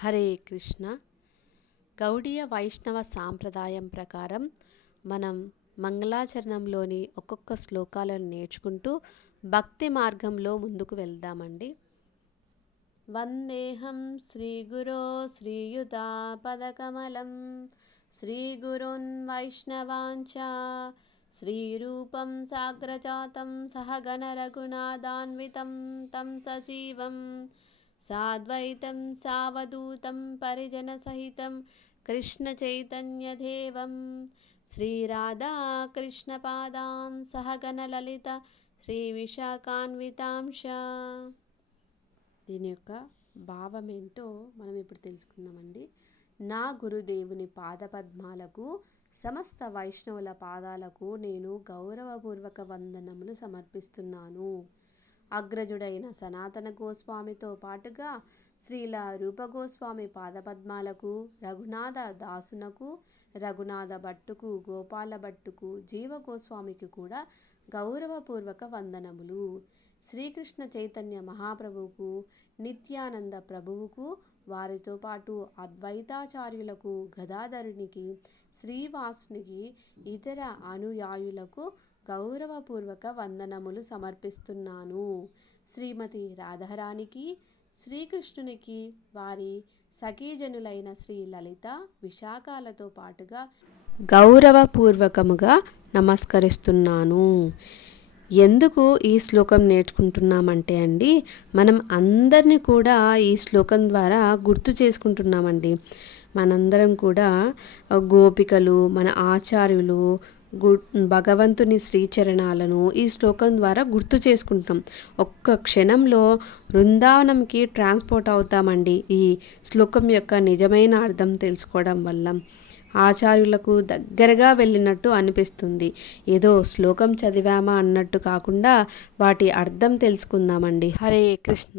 హరే కృష్ణ. గౌడీయ వైష్ణవ సాంప్రదాయం ప్రకారం మనం మంగళాచరణంలోని ఒక్కొక్క శ్లోకాలను నేర్చుకుంటూ భక్తి మార్గంలో ముందుకు వెళ్దామండి. వందేహం శ్రీగురో శ్రీయుతాపదకమలం శ్రీగురున్ వైష్ణవాంచ శ్రీరూపం సాగ్రజాతం సహగణ రఘునాథాన్వితం తం సజీవం సాద్వైతం సావధూతం పరిజనసహితం కృష్ణచైతన్యదేవం శ్రీరాధాకృష్ణపాదాన్ సహగణలలిత శ్రీ విశాఖాన్వితాంశ దీని యొక్క భావం ఏంటో మనం ఇప్పుడు తెలుసుకుందామండి. నా గురుదేవుని పాదపద్మాలకు సమస్త వైష్ణవుల పాదాలకు నేను గౌరవపూర్వక వందనములు సమర్పిస్తున్నాను. అగ్రజుడైన సనాతన గోస్వామితో పాటుగా శ్రీల రూపగోస్వామి పాదపద్మాలకు రఘునాథ దాసునకు రఘునాథ భట్టుకు గోపాల భట్టుకు జీవ గోస్వామికి కూడా గౌరవపూర్వక వందనములు. శ్రీకృష్ణ చైతన్య మహాప్రభువుకు నిత్యానంద ప్రభువుకు వారితో పాటు అద్వైతాచార్యులకు గదాధరునికి శ్రీవాసునికి ఇతర అనుయాయులకు గౌరవపూర్వక వందనములు సమర్పిస్తున్నాను. శ్రీమతి రాధారానికి శ్రీకృష్ణునికి వారి సఖీజనులైన శ్రీ లలిత విశాఖలతో పాటుగా గౌరవపూర్వకముగా నమస్కరిస్తున్నాను. ఎందుకు ఈ శ్లోకం నేర్చుకుంటున్నామంటే అండి మనం అందరినీ కూడా ఈ శ్లోకం ద్వారా గుర్తు చేసుకుంటున్నామండి. మనందరం కూడా గోపికలు మన ఆచార్యులు గు భగవంతుని శ్రీచరణాలను ఈ శ్లోకం ద్వారా గుర్తు చేసుకుంటాం. ఒక్క క్షణంలో బృందావనంకి ట్రాన్స్పోర్ట్ అవుతామండి. ఈ శ్లోకం యొక్క నిజమైన అర్థం తెలుసుకోవడం వల్ల ఆచార్యులకు దగ్గరగా వెళ్ళినట్టు అనిపిస్తుంది. ఏదో శ్లోకం చదివామా అన్నట్టు కాకుండా వాటి అర్థం తెలుసుకుందామండి. హరే కృష్ణ.